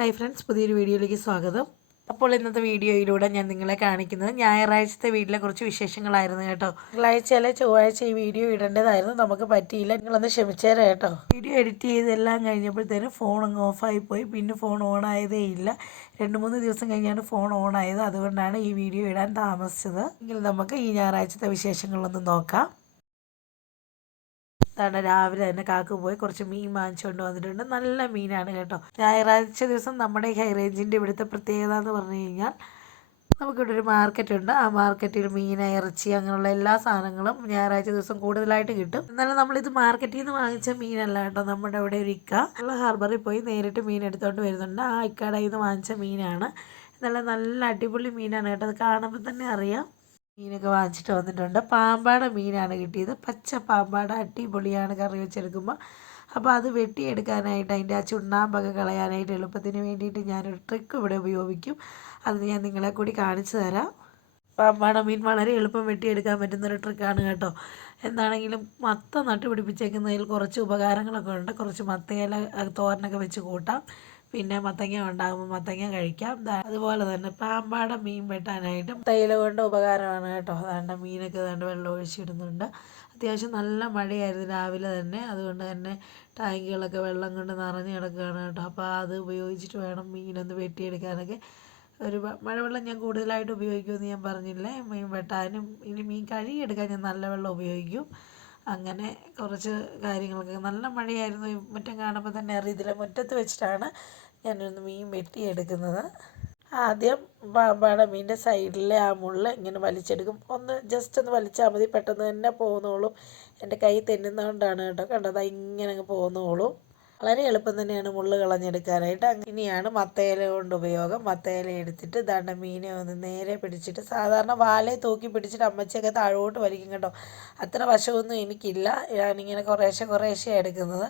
Hi friends പുതിയൊരു വീഡിയോയിലേക്ക് സ്വാഗതം. അപ്പോൾ ഇന്നത്തെ വീഡിയോയിലൂടെ ഞാൻ നിങ്ങളെ കാണിക്കുന്നത് ഞായറാഴ്ചത്തെ വീട്ടിലെ കുറച്ച് വിശേഷങ്ങളായിരുന്നു കേട്ടോ. തിങ്കളാഴ്ച അല്ലെ ചൊവ്വാഴ്ച ഈ വീഡിയോ ഇടേണ്ടതായിരുന്നു നമുക്ക് പറ്റിയില്ല. നിങ്ങളൊന്ന് ക്ഷമിച്ചേരാ കേട്ടോ. വീഡിയോ എഡിറ്റ് ചെയ്തെല്ലാം കഴിഞ്ഞപ്പോഴത്തേനും ഫോൺ അങ്ങ് ഓഫായി പോയി. പിന്നെ ഫോൺ ഓൺ ആയതേ ഇല്ല. രണ്ട് മൂന്ന് ദിവസം കഴിഞ്ഞാണ് ഫോൺ ഓൺ ആയത്. അതുകൊണ്ടാണ് ഈ വീഡിയോ ഇടാൻ താമസിച്ചത്. എങ്കിൽ നമുക്ക് ഈ ഞായറാഴ്ചത്തെ വിശേഷങ്ങളൊന്ന് നോക്കാം. അതാണ് രാവിലെ തന്നെ കാക്ക പോയി കുറച്ച് മീൻ വാങ്ങിച്ചുകൊണ്ട് വന്നിട്ടുണ്ട്. നല്ല മീനാണ് കേട്ടോ. ഞായറാഴ്ച ദിവസം നമ്മുടെ ഹൈ റേഞ്ചിന്റെ ഇവിടുത്തെ പ്രത്യേകത എന്ന് പറഞ്ഞു കഴിഞ്ഞാൽ നമുക്കിവിടെ ഒരു മാർക്കറ്റ് ഉണ്ട് ആ മാർക്കറ്റിൽ മീൻ ഇറച്ചി അങ്ങനെയുള്ള എല്ലാ സാധനങ്ങളും ഞായറാഴ്ച ദിവസം കൂടുതലായിട്ട് കിട്ടും. എന്നാലും നമ്മളിത് മാർക്കറ്റിൽ നിന്ന് വാങ്ങിച്ച മീനല്ല കേട്ടോ. നമ്മുടെ ഇവിടെ ഒരു ഇക്ക ഉള്ള ഹാർബറിൽ പോയി നേരിട്ട് മീൻ എടുത്തുകൊണ്ട് വരുന്നുണ്ട്. ആ ഇക്കടയിൽ നിന്ന് വാങ്ങിച്ച മീനാണ്. നല്ല നല്ല അടിപൊളി മീനാണ് കേട്ടോ. അത് കാണുമ്പോൾ തന്നെ അറിയാം. മീനൊക്കെ വാങ്ങിച്ചിട്ട് വന്നിട്ടുണ്ട്. പാമ്പാട മീനാണ് കിട്ടിയത്. പച്ച പാമ്പാട അടിപൊളിയാണ് കറി വെച്ചെടുക്കുമ്പോൾ അപ്പോൾ അത് വെട്ടിയെടുക്കാനായിട്ട് അതിന്റെ ആ ചുണ്ണാമ്പൊക്കെ കളയാനായിട്ട് എളുപ്പത്തിന് വേണ്ടിയിട്ട് ഞാനൊരു ട്രിക്ക് ഇവിടെ ഉപയോഗിക്കും. അത് ഞാൻ നിങ്ങളെ കൂടി കാണിച്ചു തരാം. പാമ്പാട മീൻ വളരെ എളുപ്പം വെട്ടിയെടുക്കാൻ പറ്റുന്നൊരു ട്രിക്കാണ് കേട്ടോ. എന്താണെങ്കിലും മത്ത നട്ടുപിടിപ്പിച്ചേക്കുന്നതിൽ കുറച്ച് ഉപകാരങ്ങളൊക്കെ ഉണ്ട്. കുറച്ച് മത്തയില തോരനൊക്കെ വെച്ച് കൂട്ടാം. പിന്നെ മത്തങ്ങ ഉണ്ടാകുമ്പോൾ മത്തങ്ങ കഴിക്കാം. അതുപോലെ തന്നെ പാമ്പാട മീൻ വെട്ടാനായിട്ടും തൈല കൊണ്ട് ഉപകാരമാണ് കേട്ടോ. അതാണ്ട് മീനൊക്കെ അതാണ്ട് വെള്ളം ഒഴിച്ചിടുന്നുണ്ട്. അത്യാവശ്യം നല്ല മഴയായിരുന്നു രാവിലെ തന്നെ. അതുകൊണ്ട് തന്നെ ടാങ്കുകളൊക്കെ വെള്ളം കൊണ്ട് നിറഞ്ഞു കിടക്കുകയാണ് കേട്ടോ. അപ്പോൾ അത് ഉപയോഗിച്ചിട്ട് വേണം മീനൊന്ന് വെട്ടിയെടുക്കാനൊക്കെ. ഒരു മഴവെള്ളം ഞാൻ കൂടുതലായിട്ട് ഉപയോഗിക്കുമെന്ന് ഞാൻ പറഞ്ഞില്ലേ. മീൻ വെട്ടാനും ഇനി മീൻ കഴുകിയെടുക്കാൻ ഞാൻ നല്ല വെള്ളം ഉപയോഗിക്കും. അങ്ങനെ കുറച്ച് കാര്യങ്ങളൊക്കെ. നല്ല മഴയായിരുന്നു. മുറ്റം കാണുമ്പോൾ തന്നെ അറിയത്തില്ല മുറ്റത്ത് വെച്ചിട്ടാണ് ഞാനൊന്ന് മീൻ വെട്ടിയെടുക്കുന്നത്. ആദ്യം പാമ്പാട മീനിന്റെ സൈഡിലെ ആ മുള്ള ഇങ്ങനെ വലിച്ചെടുക്കും. ഒന്ന് ജസ്റ്റ് ഒന്ന് വലിച്ചാൽ മതി. പെട്ടെന്ന് തന്നെ പോകുന്നോളും എന്റെ കൈ തെന്നുന്നതുകൊണ്ടാണ് കേട്ടോ കണ്ടോ കണ്ടത് ഇങ്ങനെ അങ്ങ് പോകുന്നോളും വളരെ എളുപ്പം തന്നെയാണ് മുള്ള് കളഞ്ഞെടുക്കാനായിട്ട്. ഇനിയാണ് മത്തയില കൊണ്ട് ഉപയോഗം. മത്തയില എടുത്തിട്ട് ദാണ്ട മീനെ ഒന്ന് നേരെ പിടിച്ചിട്ട് സാധാരണ വാലേ തൂക്കി പിടിച്ചിട്ട് അമ്മച്ചിയൊക്കെ താഴോട്ട് വലിക്കും കേട്ടോ. അത്ര വശമൊന്നും എനിക്കില്ല. ഞാനിങ്ങനെ കുറേശ്ശെ കുറേശ്ശെ എടുക്കുന്നത്.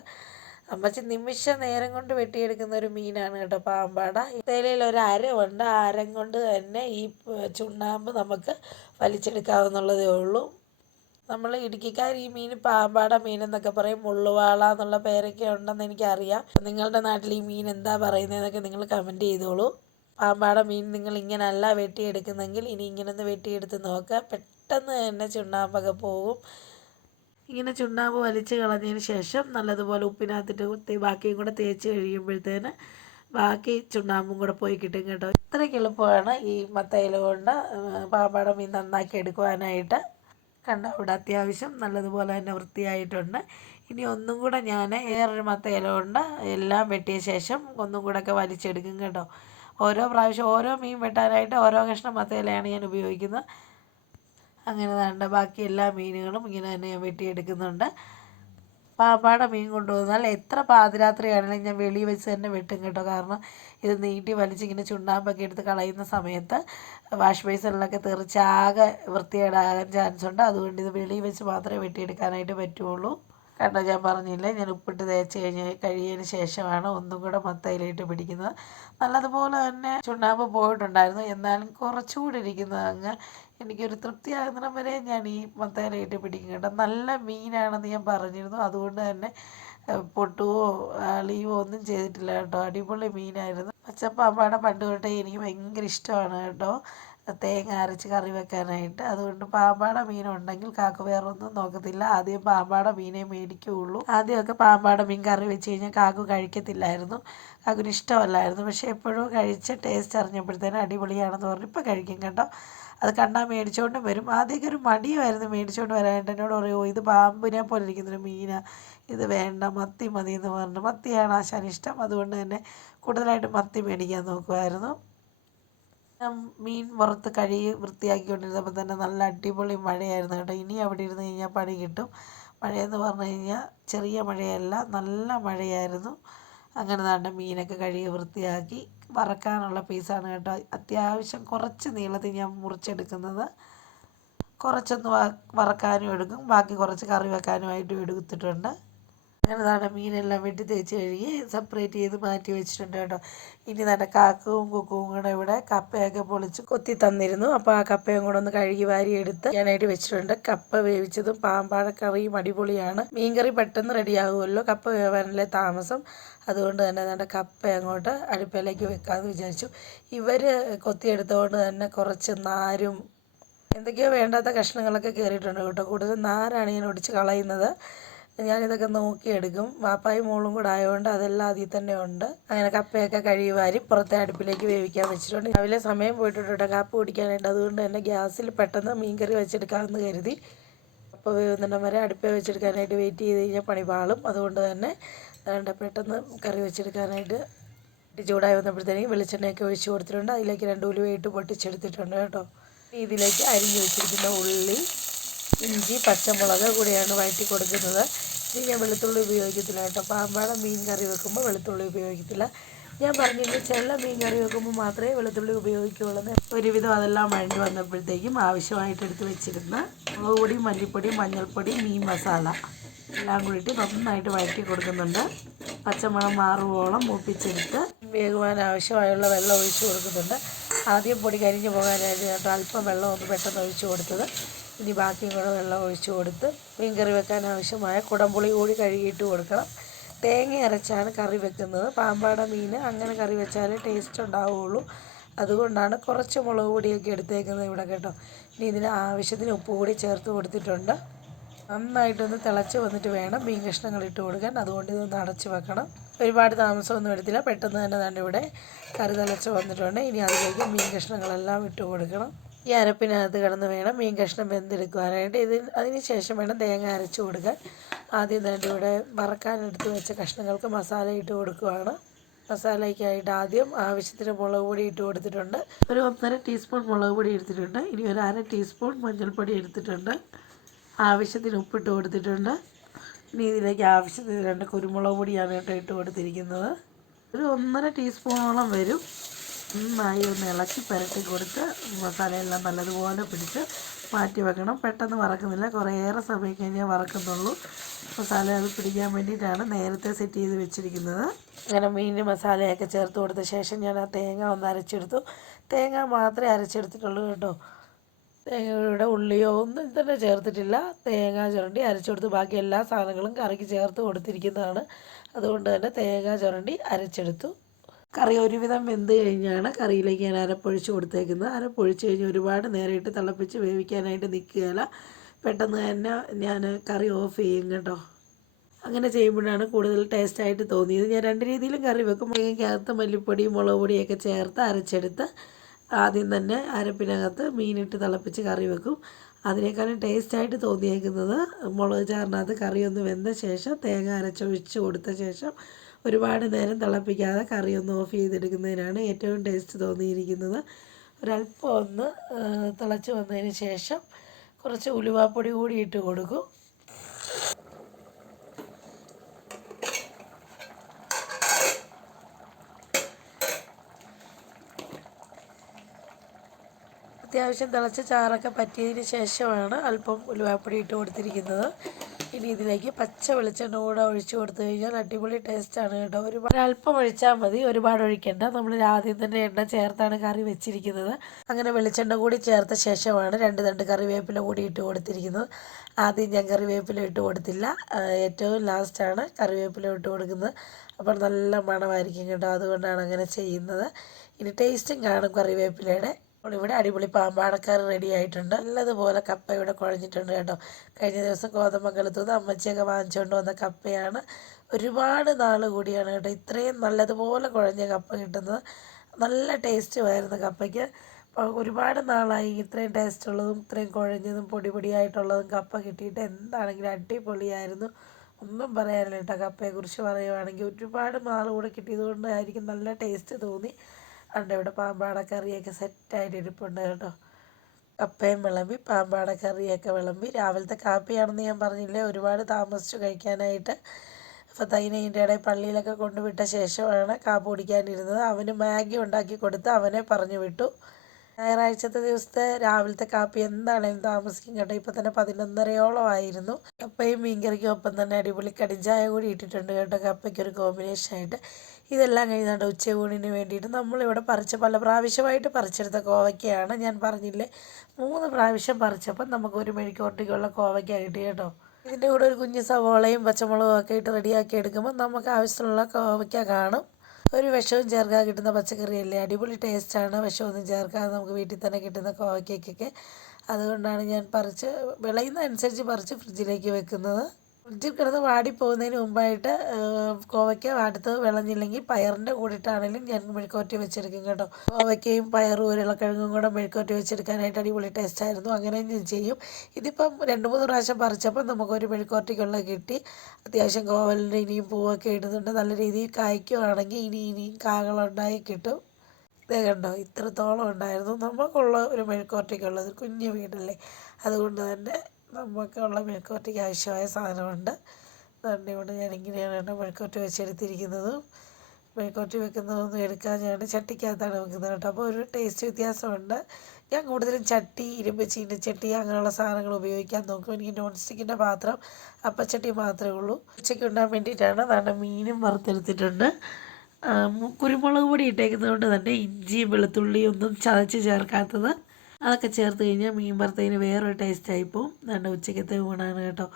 അമ്മച്ചി നിമിഷ നേരം കൊണ്ട് വെട്ടിയെടുക്കുന്ന ഒരു മീനാണ് കേട്ടോ പാമ്പാട. തേലയിൽ ഒരു അരമുണ്ട് ആ അരം കൊണ്ട് തന്നെ ഈ ചുണ്ണാമ്പ് നമുക്ക് വലിച്ചെടുക്കാവുന്നുള്ളതേ ഉള്ളൂ. നമ്മൾ ഇടുക്കിക്കാർ ഈ മീൻ പാമ്പാട മീൻ എന്നൊക്കെ പറയും. മുള്ളുവാള എന്നുള്ള പേരൊക്കെ ഉണ്ടെന്ന് എനിക്കറിയാം. നിങ്ങളുടെ നാട്ടിൽ ഈ മീൻ എന്താ പറയുന്നതെന്നൊക്കെ നിങ്ങൾ കമന്റ് ചെയ്തോളൂ. പാമ്പാട മീൻ നിങ്ങൾ ഇങ്ങനല്ല വെട്ടിയെടുക്കുന്നെങ്കിൽ ഇനി ഇങ്ങനെ ഒന്ന് വെട്ടിയെടുത്ത് നോക്കുക പെട്ടെന്ന് തന്നെ ചുണ്ണാമ്പൊക്കെ പോകും. ഇങ്ങനെ ചുണ്ണാമ്പ് വലിച്ച് കളഞ്ഞതിന് ശേഷം നല്ലതുപോലെ ഉപ്പിനകത്തിട്ട് ബാക്കിയും കൂടെ തേച്ച് കഴിയുമ്പോഴത്തേന് ബാക്കി ചുണ്ണാമ്പും കൂടെ പോയി കിട്ടും കേട്ടോ. ഇത്രയ്ക്ക് എളുപ്പമാണ് ഈ മത്തയില കൊണ്ട് പാമ്പാട മീൻ നന്നാക്കി എടുക്കുവാനായിട്ട് കണ്ട? അവിടെ അത്യാവശ്യം നല്ലതുപോലെ തന്നെ വൃത്തിയായിട്ടുണ്ട്. ഇനി ഒന്നും കൂടെ ഞാൻ വേറൊരു മത്ത ഇല കൊണ്ട് എല്ലാം വെട്ടിയ ശേഷം ഒന്നും കൂടെ ഒക്കെ വലിച്ചെടുക്കും കേട്ടോ. ഓരോ പ്രാവശ്യം ഓരോ മീൻ വെട്ടാനായിട്ട് ഓരോ കഷ്ണം മത്ത ഇലയാണ് ഞാൻ ഉപയോഗിക്കുന്നത്. അങ്ങനെ വേണ്ട ബാക്കി എല്ലാ മീനുകളും ഇങ്ങനെ തന്നെ ഞാൻ വെട്ടിയെടുക്കുന്നുണ്ട്. പാമ്പാട മീൻ കൊണ്ടുവന്നാൽ എത്ര പാതിരാത്രിയാണെങ്കിലും ഞാൻ വെളിയിൽ വെച്ച് തന്നെ വെട്ടും കേട്ടോ. കാരണം ഇത് നീട്ടി വലിച്ചിങ്ങനെ ചുണ്ണാമ്പൊക്കെ എടുത്ത് കളയുന്ന സമയത്ത് വാഷ് ബേസിനിലൊക്കെ തെറിച്ച് ആകെ വൃത്തികേടാകാൻ ചാൻസ് ഉണ്ട്. അതുകൊണ്ട് ഇത് വെളിയിൽ വെച്ച് മാത്രമേ വെട്ടിയെടുക്കാനായിട്ട് പറ്റുള്ളൂ. കണ്ടോ ഞാൻ പറഞ്ഞില്ലേ? ഞാൻ ഉപ്പിട്ട് തേച്ച് കഴിഞ്ഞ് കഴിയതിന് ശേഷമാണ് ഒന്നും കൂടെ മത്തയിലിട്ട് പിടിക്കുന്നത്. നല്ലതുപോലെ തന്നെ ചുണ്ണാമ്പ് പോയിട്ടുണ്ടായിരുന്നു. എന്നാലും കുറച്ചുകൂടി ഇരിക്കുന്നത് അങ്ങ് എനിക്കൊരു തൃപ്തിയാകുന്നിടം വരെ ഞാൻ ഈ മത്തേലയിട്ട് പിടിക്കും കേട്ടോ. നല്ല മീനാണെന്ന് ഞാൻ പറഞ്ഞിരുന്നു. അതുകൊണ്ട് തന്നെ പൊട്ടുവോ അളിയുവോ ഒന്നും ചെയ്തിട്ടില്ല കേട്ടോ. അടിപൊളി മീനായിരുന്നു. പച്ചപ്പാമ്പാട പണ്ട് തൊട്ടേ എനിക്ക് ഭയങ്കര ഇഷ്ടമാണ് കേട്ടോ. തേങ്ങ അരച്ച് കറി വെക്കാനായിട്ട്. അതുകൊണ്ട് പാമ്പാട മീൻ ഉണ്ടെങ്കിൽ കാക്ക വേറൊന്നും നോക്കത്തില്ല. ആദ്യം പാമ്പാട മീനേ മേടിക്കുകയുള്ളൂ ആദ്യമൊക്കെ പാമ്പാട മീൻ കറി വെച്ച് കഴിഞ്ഞാൽ കാക്കു കഴിക്കത്തില്ലായിരുന്നു. കാക്കുന് ഇഷ്ടമല്ലായിരുന്നു. പക്ഷേ എപ്പോഴും കഴിച്ച ടേസ്റ്റ് അറിഞ്ഞപ്പോഴത്തേനും അടിപൊളിയാണെന്ന് പറഞ്ഞു ഇപ്പോൾ കഴിക്കും കേട്ടോ. അത് കണ്ടാൽ മേടിച്ചുകൊണ്ട് വരും. ആദ്യമൊക്കെ ഒരു മടിയുമായിരുന്നു മേടിച്ചുകൊണ്ട് വരാനായിട്ട്. എന്നോട് പറയുമോ ഇത് പാമ്പിനെ പോലെ ഇരിക്കുന്നൊരു മീനാണ് ഇത് വേണ്ട മത്തി മതി എന്ന് പറഞ്ഞു. മത്തിയാണ് ആശാൻ ഇഷ്ടം. അതുകൊണ്ട് തന്നെ കൂടുതലായിട്ട് മത്തി മേടിക്കാൻ നോക്കുമായിരുന്നു. മീൻ വറുത്ത് കഴുകി വൃത്തിയാക്കിക്കൊണ്ടിരുന്നപ്പോൾ തന്നെ നല്ല അടിപൊളി മഴയായിരുന്നു കേട്ടോ. ഇനി അവിടെ ഇരുന്ന് കഴിഞ്ഞാൽ പണി കിട്ടും. മഴയെന്ന് പറഞ്ഞു കഴിഞ്ഞാൽ ചെറിയ മഴയല്ല നല്ല മഴയായിരുന്നു. അങ്ങനെ താണ്ട മീനൊക്കെ കഴുകി വൃത്തിയാക്കി വറക്കാനുള്ള പീസാണ് കേട്ടോ. അത്യാവശ്യം കുറച്ച് നീളത്തിൽ ഞാൻ മുറിച്ചെടുക്കുന്നത്. കുറച്ചൊന്ന് വറക്കാനും എടുക്കും. ബാക്കി കുറച്ച് കറി വെക്കാനുമായിട്ടും എടുത്തിട്ടുണ്ട്. അങ്ങനെ നാടെ മീനെല്ലാം വെട്ടി തേച്ച് കഴുകി സെപ്പറേറ്റ് ചെയ്ത് മാറ്റി വെച്ചിട്ടുണ്ട് കേട്ടോ. ഇനി നല്ല കാക്കവും കുക്കവും കൂടെ ഇവിടെ കപ്പയൊക്കെ പൊളിച്ച് കൊത്തി തന്നിരുന്നു. അപ്പോൾ ആ കപ്പയും കൂടെ ഒന്ന് കഴുകി വാരി എടുത്ത് ഞാനായിട്ട് വെച്ചിട്ടുണ്ട്. കപ്പ വേവിച്ചതും പാമ്പാഴക്കറിയും കറിയും അടിപൊളിയാണ്. മീൻകറി പെട്ടെന്ന് റെഡിയാകുമല്ലോ കപ്പ വേവാനല്ലേ താമസം. അതുകൊണ്ട് തന്നെ നമ്മുടെ കപ്പ അങ്ങോട്ട് അടുപ്പിലേക്ക് വെക്കാമെന്ന് വിചാരിച്ചു. ഇവർ കൊത്തിയെടുത്തുകൊണ്ട് തന്നെ കുറച്ച് നാരും എന്തൊക്കെയോ വേണ്ടാത്ത കഷ്ണങ്ങളൊക്കെ കയറിയിട്ടുണ്ട് കേട്ടോ. കൂടുതൽ നാരാണ് ഞാൻ ഒടിച്ച് കളയുന്നത്. ഞാനിതൊക്കെ നോക്കിയെടുക്കും. വാപ്പായും മോളും കൂടെ ആയതുകൊണ്ട് അതെല്ലാം അതിൽ തന്നെ ഉണ്ട്. അങ്ങനെ കപ്പയൊക്കെ കഴുകി വാരി പുറത്തെ അടുപ്പിലേക്ക് വേവിക്കാൻ വെച്ചിട്ടുണ്ട്. രാവിലെ സമയം പോയിട്ടുണ്ട്? കാപ്പ് കുടിക്കാനായിട്ട്. അതുകൊണ്ട് തന്നെ ഗ്യാസിൽ പെട്ടെന്ന് മീൻകറി വെച്ചെടുക്കാമെന്ന് കരുതി. അപ്പോൾ വേവുന്നുണ്ട് വരെ അടുപ്പ് വെച്ചെടുക്കാനായിട്ട് വെയിറ്റ് ചെയ്ത് കഴിഞ്ഞാൽ പണി പാളും. അതുകൊണ്ട് തന്നെ വേണ്ട പെട്ടെന്ന് കറി വെച്ചെടുക്കാനായിട്ട് ചൂടായി വന്നപ്പോഴത്തേക്കും വെളിച്ചെണ്ണയൊക്കെ ഒഴിച്ചു കൊടുത്തിട്ടുണ്ട്. അതിലേക്ക് രണ്ട് ഉലുവയിട്ട് പൊട്ടിച്ചെടുത്തിട്ടുണ്ട് കേട്ടോ. ഇതിലേക്ക് അരിഞ്ഞു വെച്ചിരിക്കുന്ന ഉള്ളി ഇഞ്ചി പച്ചമുളക് കൂടിയാണ് വഴറ്റി കൊടുക്കുന്നത്. ഇനി ഞാൻ വെളുത്തുള്ളി ഉപയോഗിക്കത്തില്ല കേട്ടോ. പാമ്പാട മീൻ കറി വെക്കുമ്പോൾ വെളുത്തുള്ളി ഉപയോഗിക്കത്തില്ല. ഞാൻ പറഞ്ഞിരുന്നു ചില മീൻ കറി വെക്കുമ്പോൾ മാത്രമേ വെളുത്തുള്ളി ഉപയോഗിക്കുകയുള്ളൂ ഒരുവിധം അതെല്ലാം വഴണ്ടി വന്നപ്പോഴത്തേക്കും ആവശ്യമായിട്ട് എടുത്ത് വെച്ചിരുന്ന മുളക് പൊടി മല്ലിപ്പൊടി മഞ്ഞൾപ്പൊടി മീൻ മസാല എല്ലാം കൂടിയിട്ട് നന്നായിട്ട് വഴറ്റി കൊടുക്കുന്നുണ്ട്. പച്ചമണം മാറുവോളം മൂപ്പിച്ചെടുത്ത് വേകുവാൻ ആവശ്യമായുള്ള വെള്ളം ഒഴിച്ച് കൊടുക്കുന്നുണ്ട്. ആദ്യം പൊടി കരിഞ്ഞു പോകാനായിട്ട് കേട്ടോ. അല്പം വെള്ളം ഒന്ന് പെട്ടെന്ന് ഒഴിച്ച് കൊടുത്തത്. ഇനി ബാക്കിയും കൂടെ വെള്ളം ഒഴിച്ച് കൊടുത്ത് മീൻ കറി വെക്കാൻ ആവശ്യമായ കുടംപുളി കൂടി കഴുകിയിട്ട് കൊടുക്കണം. തേങ്ങ അരച്ചാണ് കറി വെക്കുന്നത്. പാമ്പാട മീൻ അങ്ങനെ കറി വെച്ചാലേ ടേസ്റ്റ് ഉണ്ടാവുകയുള്ളൂ അതുകൊണ്ടാണ് കുറച്ച് മുളക് പൊടിയൊക്കെ എടുത്തേക്കുന്നത് ഇവിടെ കേട്ടോ. ഇനി ഇതിന് ആവശ്യത്തിന് ഉപ്പ് കൂടി ചേർത്ത് കൊടുത്തിട്ടുണ്ട്. നന്നായിട്ടൊന്ന് തിളച്ച് വന്നിട്ട് വേണം മീൻ കഷ്ണങ്ങൾ ഇട്ട് കൊടുക്കാൻ. അതുകൊണ്ട് ഇതൊന്ന് അടച്ച് വെക്കണം. ഒരുപാട് താമസമൊന്നും എടുത്തില്ല. പെട്ടെന്ന് തന്നെ തന്നെ ഇവിടെ കറി തിളച്ച് വന്നിട്ടുണ്ട്. ഇനി അതിലേക്ക് മീൻ കഷ്ണങ്ങളെല്ലാം ഇട്ട് കൊടുക്കണം. ഈ അരപ്പിനകത്ത് കിടന്ന് വേണം മീൻ കഷ്ണം വെന്തെടുക്കുവാനായിട്ട് ഇത് അതിന് ശേഷം വേണം തേങ്ങ അരച്ച് കൊടുക്കാൻ. ആദ്യം തന്നെ ഇവിടെ വറക്കാൻ എടുത്ത് വെച്ച കഷ്ണങ്ങൾക്ക് മസാല ഇട്ട് കൊടുക്കുവാണ്. മസാലയ്ക്കായിട്ട് ആദ്യം ആവശ്യത്തിന് മുളക് പൊടി ഇട്ട് കൊടുത്തിട്ടുണ്ട്. ഒരു ഒന്നര ടീസ്പൂൺ മുളക് പൊടി എടുത്തിട്ടുണ്ട്. ഇനി ഒരു അര ടീസ്പൂൺ മഞ്ഞൾപ്പൊടി എടുത്തിട്ടുണ്ട്. ആവശ്യത്തിന് ഉപ്പിട്ട് കൊടുത്തിട്ടുണ്ട്. ഇനി ഇതിലേക്ക് ആവശ്യത്തിന് രണ്ട് കുരുമുളക് പൊടിയാണ് കേട്ടോ ഇട്ട് കൊടുത്തിരിക്കുന്നത്. ഒരു ഒന്നര ടീസ്പൂണോളം വരും. നന്നായി ഒന്ന് ഇളക്കി പുരട്ടി കൊടുത്ത് മസാലയെല്ലാം നല്ലതുപോലെ പിടിച്ച് മാറ്റി വെക്കണം. പെട്ടെന്ന് വറക്കുന്നില്ല. കുറേയേറെ സമയം കഴിഞ്ഞാൽ വറക്കുന്നുള്ളൂ. മസാല അത് പിടിക്കാൻ വേണ്ടിയിട്ടാണ് നേരത്തെ സെറ്റ് ചെയ്ത് വെച്ചിരിക്കുന്നത്. അങ്ങനെ മീനിന്റെ മസാലയൊക്കെ ചേർത്ത് കൊടുത്ത ശേഷം ഞാൻ ആ തേങ്ങ ഒന്ന് അരച്ചെടുത്തു. തേങ്ങ മാത്രമേ അരച്ചെടുത്തിട്ടുള്ളൂ കേട്ടോ. തേങ്ങയുടെ ഉള്ളിയോ ഒന്നും തന്നെ ചേർത്തിട്ടില്ല. തേങ്ങ ചുരണ്ടി അരച്ചെടുത്ത്. ബാക്കി എല്ലാ സാധനങ്ങളും കറിക്ക് ചേർത്ത് കൊടുത്തിരിക്കുന്നതാണ്. അതുകൊണ്ട് തന്നെ തേങ്ങ ചുരണ്ടി അരച്ചെടുത്തു. കറി ഒരുവിധം വെന്ത് കഴിഞ്ഞാണ് കറിയിലേക്ക് ഞാൻ അരപ്പൊഴിച്ച് കൊടുത്തേക്കുന്നത്. അരപ്പൊഴിച്ച് കഴിഞ്ഞ് ഒരുപാട് നേരമായിട്ട് തിളപ്പിച്ച് വേവിക്കാനായിട്ട് നിൽക്കുകയില്ല. പെട്ടെന്ന് തന്നെ ഞാൻ കറി ഓഫ് ചെയ്യും കേട്ടോ. അങ്ങനെ ചെയ്യുമ്പോഴാണ് കൂടുതൽ ടേസ്റ്റായിട്ട് തോന്നിയത്. ഞാൻ രണ്ട് രീതിയിലും കറി വെക്കും. മുളകത്ത് മല്ലിപ്പൊടി മുളക് പൊടിയൊക്കെ ചേർത്ത് അരച്ചെടുത്ത് ആദ്യം തന്നെ അരപ്പിനകത്ത് മീനിട്ട് തിളപ്പിച്ച് കറി വെക്കും. അതിനേക്കാളും ടേസ്റ്റായിട്ട് തോന്നിയേക്കുന്നത് മുളക് ചാറിനകത്ത് കറിയൊന്ന് വെന്ത ശേഷം തേങ്ങ അരച്ചൊഴിച്ച് കൊടുത്ത ശേഷം ഒരുപാട് നേരം തിളപ്പിക്കാതെ കറി ഒന്ന് ഓഫ് ചെയ്തെടുക്കുന്നതിനാണ് ഏറ്റവും ടേസ്റ്റ് തോന്നിയിരിക്കുന്നത്. ഒരല്പം ഒന്ന് തിളച്ച് വന്നതിന് ശേഷം കുറച്ച് ഉലുവാപ്പൊടി കൂടി ഇട്ട് കൊടുക്കും. അത്യാവശ്യം തിളച്ച ചാറൊക്കെ പറ്റിയതിന് ശേഷമാണ് അല്പം ഉലുവാപ്പൊടി ഇട്ട് കൊടുത്തിരിക്കുന്നത്. ഇനി ഇതിലേക്ക് പച്ച വെളിച്ചെണ്ണ കൂടെ ഒഴിച്ചു കൊടുത്തു കഴിഞ്ഞാൽ അടിപൊളി ടേസ്റ്റാണ് കേട്ടോ. ഒരുപാട് അല്പം ഒഴിച്ചാൽ മതി ഒരുപാട് ഒഴിക്കേണ്ട. നമ്മൾ ആദ്യം തന്നെ എണ്ണ ചേർത്താണ് കറി വെച്ചിരിക്കുന്നത്. അങ്ങനെ വെളിച്ചെണ്ണ കൂടി ചേർത്ത ശേഷമാണ് രണ്ട് തണ്ട് കറിവേപ്പില കൂടി ഇട്ട് കൊടുത്തിരിക്കുന്നത്. ആദ്യം ഞാൻ കറിവേപ്പില ഇട്ട് കൊടുത്തില്ല. ഏറ്റവും ലാസ്റ്റാണ് കറിവേപ്പില ഇട്ട് കൊടുക്കുന്നത്. അപ്പോൾ നല്ല മണമായിരിക്കും കേട്ടോ. അതുകൊണ്ടാണ് അങ്ങനെ ചെയ്യുന്നത്. ഇനി ടേസ്റ്റും കാണും കറിവേപ്പിലയുടെ. അപ്പോൾ ഇവിടെ അടിപൊളി പാമ്പാടക്കാർ റെഡി ആയിട്ടുണ്ട്. നല്ലതുപോലെ കപ്പ ഇവിടെ കുഴഞ്ഞിട്ടുണ്ട് കേട്ടോ. കഴിഞ്ഞ ദിവസം കോതമംഗലത്തുനിന്ന് അമ്മച്ചിയൊക്കെ വാങ്ങിച്ചുകൊണ്ട് വന്ന കപ്പയാണ്. ഒരുപാട് നാൾ കൂടിയാണ് കേട്ടോ. ഇത്രയും നല്ലതുപോലെ കുഴഞ്ഞ കപ്പ കിട്ടുന്നത്. നല്ല ടേസ്റ്റ് ടേസ്റ്റുമായിരുന്നു കപ്പയ്ക്ക്. ഒരുപാട് നാളായി. ഇത്രയും ടേസ്റ്റ് ഉള്ളതും ഇത്രയും കുഴഞ്ഞതും പൊടി പൊടിയായിട്ടുള്ളതും കപ്പ കിട്ടിയിട്ട് എന്താണെങ്കിലും അടിപൊളിയായിരുന്നു. ഒന്നും പറയാനില്ല കേട്ടോ കപ്പയെക്കുറിച്ച് പറയുവാണെങ്കിൽ. ഒരുപാട് നാൾ കൂടെ കിട്ടിയത് കൊണ്ടായിരിക്കും നല്ല ടേസ്റ്റ് തോന്നി. ഉണ്ട് ഇവിടെ പാമ്പാട കറിയൊക്കെ സെറ്റായിട്ട് ഇരിപ്പുണ്ട് കേട്ടോ. കപ്പയും വിളമ്പി പാമ്പാട കറിയൊക്കെ വിളമ്പി. രാവിലത്തെ കാപ്പിയാണെന്ന് ഞാൻ പറഞ്ഞില്ലേ ഒരുപാട് താമസിച്ചു കഴിക്കാനായിട്ട്. അപ്പോൾ തൈനതിന്റെ ഇടയിൽ പള്ളിയിലൊക്കെ കൊണ്ടുവിട്ട ശേഷമാണ് കാപ്പ് കുടിക്കാനിരുന്നത്. അവന് മാഗി ഉണ്ടാക്കി കൊടുത്ത് അവനെ പറഞ്ഞു വിട്ടു. ഞായറാഴ്ചത്തെ ദിവസത്തെ രാവിലത്തെ കാപ്പി എന്താണേലും താമസിക്കും കേട്ടോ. ഇപ്പം തന്നെ പതിനൊന്നരയോളം ആയിരുന്നു. കപ്പയും മീൻകറിക്കും ഒപ്പം തന്നെ അടിപൊളി കടിഞ്ചായ കൂടി ഇട്ടിട്ടുണ്ട് കേട്ടോ. കപ്പയ്ക്കൊരു കോമ്പിനേഷൻ ആയിട്ട്. ഇതെല്ലാം കഴിഞ്ഞാണ്ട് ഉച്ചയൂണിന് വേണ്ടിയിട്ട് നമ്മളിവിടെ പറിച്ച പല പ്രാവശ്യമായിട്ട് പറിച്ചെടുത്ത കോവയ്ക്കയാണ്. ഞാൻ പറഞ്ഞില്ലേ മൂന്ന് പ്രാവശ്യം പറിച്ചപ്പം നമുക്ക് ഒരു മെഴുക്കോട്ടിക്കുള്ള കോവയ്ക്ക കിട്ടി കേട്ടോ. ഇതിന്റെ കൂടെ ഒരു കുഞ്ഞ് സവോളയും പച്ചമുളകും ഒക്കെ ഇട്ട് റെഡിയാക്കി എടുക്കുമ്പോൾ നമുക്ക് ആവശ്യമുള്ള കോവയ്ക്ക കാണും. ഒരു വിഷവും ചേർക്കാതെ കിട്ടുന്ന പച്ചക്കറിയല്ലേ? അടിപൊളി ടേസ്റ്റാണ് വിഷമൊന്നും ചേർക്കാതെ നമുക്ക് വീട്ടിൽ തന്നെ കിട്ടുന്ന കോവയ്ക്കൊക്കെ അതുകൊണ്ടാണ് ഞാൻ പറിച്ച് വിളയുന്ന അനുസരിച്ച് പറിച്ച് ഫ്രിഡ്ജിലേക്ക് വെക്കുന്നത്. ഫ്രിഡ്ജിൽ കിടന്ന് വാടിപ്പോകുന്നതിന് മുമ്പായിട്ട് കോവയ്ക്ക അടുത്ത് വിളഞ്ഞില്ലെങ്കിൽ പയറിന്റെ കൂടിയിട്ടാണെങ്കിലും ഞാൻ മെഴുക്കോറ്റി വെച്ചെടുക്കും കേട്ടോ. കോവയ്ക്കയും പയറും ഉരുളക്കിഴങ്ങും കൂടെ മെഴുക്കോറ്റി വെച്ചെടുക്കാനായിട്ട് അടിപൊളി ടേസ്റ്റ് ആയിരുന്നു. അങ്ങനെ ഞാൻ ചെയ്യും. ഇതിപ്പം രണ്ട് മൂന്ന് പ്രാവശ്യം പറിച്ചപ്പോൾ നമുക്കൊരു മെഴുക്കോറ്റിക്കുള്ള കിട്ടി. അത്യാവശ്യം കോവലിന്റെ ഇനിയും പൂവൊക്കെ ഇടുന്നുണ്ട്. നല്ല രീതിയിൽ കായ്ക്കുവാണെങ്കിൽ ഇനി ഇനിയും കാകളുണ്ടായി കിട്ടും. ഇതേ കണ്ടോ ഇത്രത്തോളം ഉണ്ടായിരുന്നു. നമുക്കുള്ള ഒരു മെഴുക്കോറ്റയ്ക്കുള്ളത് കുഞ്ഞു വീടല്ലേ. അതുകൊണ്ട് തന്നെ നമുക്കുള്ള മെഴുക്കോറ്റയ്ക്ക് ആവശ്യമായ സാധനമുണ്ട്. അതുകൊണ്ട് ഞാൻ ഇങ്ങനെയാണ് മെഴുക്കോറ്റ വെച്ചെടുത്തിരിക്കുന്നതും. മെഴുക്കോറ്റ വെക്കുന്നതൊന്നും എടുക്കാൻ ഞാൻ ചട്ടിക്കകത്താണ് വെക്കുന്നത് കേട്ടോ. അപ്പോൾ ഒരു ടേസ്റ്റ് വ്യത്യാസമുണ്ട്. ഞാൻ കൂടുതലും ചട്ടി ഇരുമ്പ് ചീനച്ചട്ടി അങ്ങനെയുള്ള സാധനങ്ങൾ ഉപയോഗിക്കാൻ നോക്കും. എനിക്ക് നോൺ സ്റ്റിക്കിന്റെ പാത്രം അപ്പച്ചട്ടി മാത്രമേ ഉള്ളൂ. ഉച്ചയ്ക്ക് ഉണ്ടാൻ വേണ്ടിയിട്ടാണ് അതാണ് മീനും വറുത്തെടുത്തിട്ടുണ്ട്. കുരുമുളക് പൊടി ഇട്ടേക്കുന്നതുകൊണ്ട് തന്നെ ഇഞ്ചിയും വെളുത്തുള്ളിയും ഒന്നും ചതച്ച് ചേർക്കാത്തത് അതൊക്കെ ചേർത്ത് കഴിഞ്ഞാൽ മീൻ വറുത്തതിന് വേറൊരു ടേസ്റ്റായി പോവും. നല്ല ഉച്ചക്കത്തെ ഊണാണ് കേട്ടോ.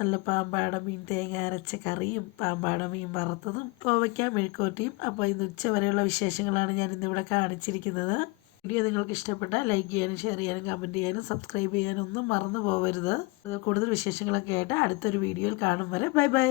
നല്ല പാമ്പാട മീൻ തേങ്ങ അരച്ച കറിയും പാമ്പാട മീൻ വറുത്തതും കോവയ്ക്ക മെഴുക്കോട്ടിയും അപ്പോൾ ഇന്ന് ഉച്ച വരെയുള്ള വിശേഷങ്ങളാണ് ഞാൻ ഇന്നിവിടെ കാണിച്ചിരിക്കുന്നത്. വീഡിയോ നിങ്ങൾക്ക് ഇഷ്ടപ്പെട്ടാൽ ലൈക്ക് ചെയ്യാനും ഷെയർ ചെയ്യാനും കമന്റ് ചെയ്യാനും സബ്സ്ക്രൈബ് ചെയ്യാനും ഒന്നും മറന്നു പോകരുത് കൂടുതൽ വിശേഷങ്ങളൊക്കെ ആയിട്ട് അടുത്തൊരു വീഡിയോയിൽ കാണും വരെ. Bye bye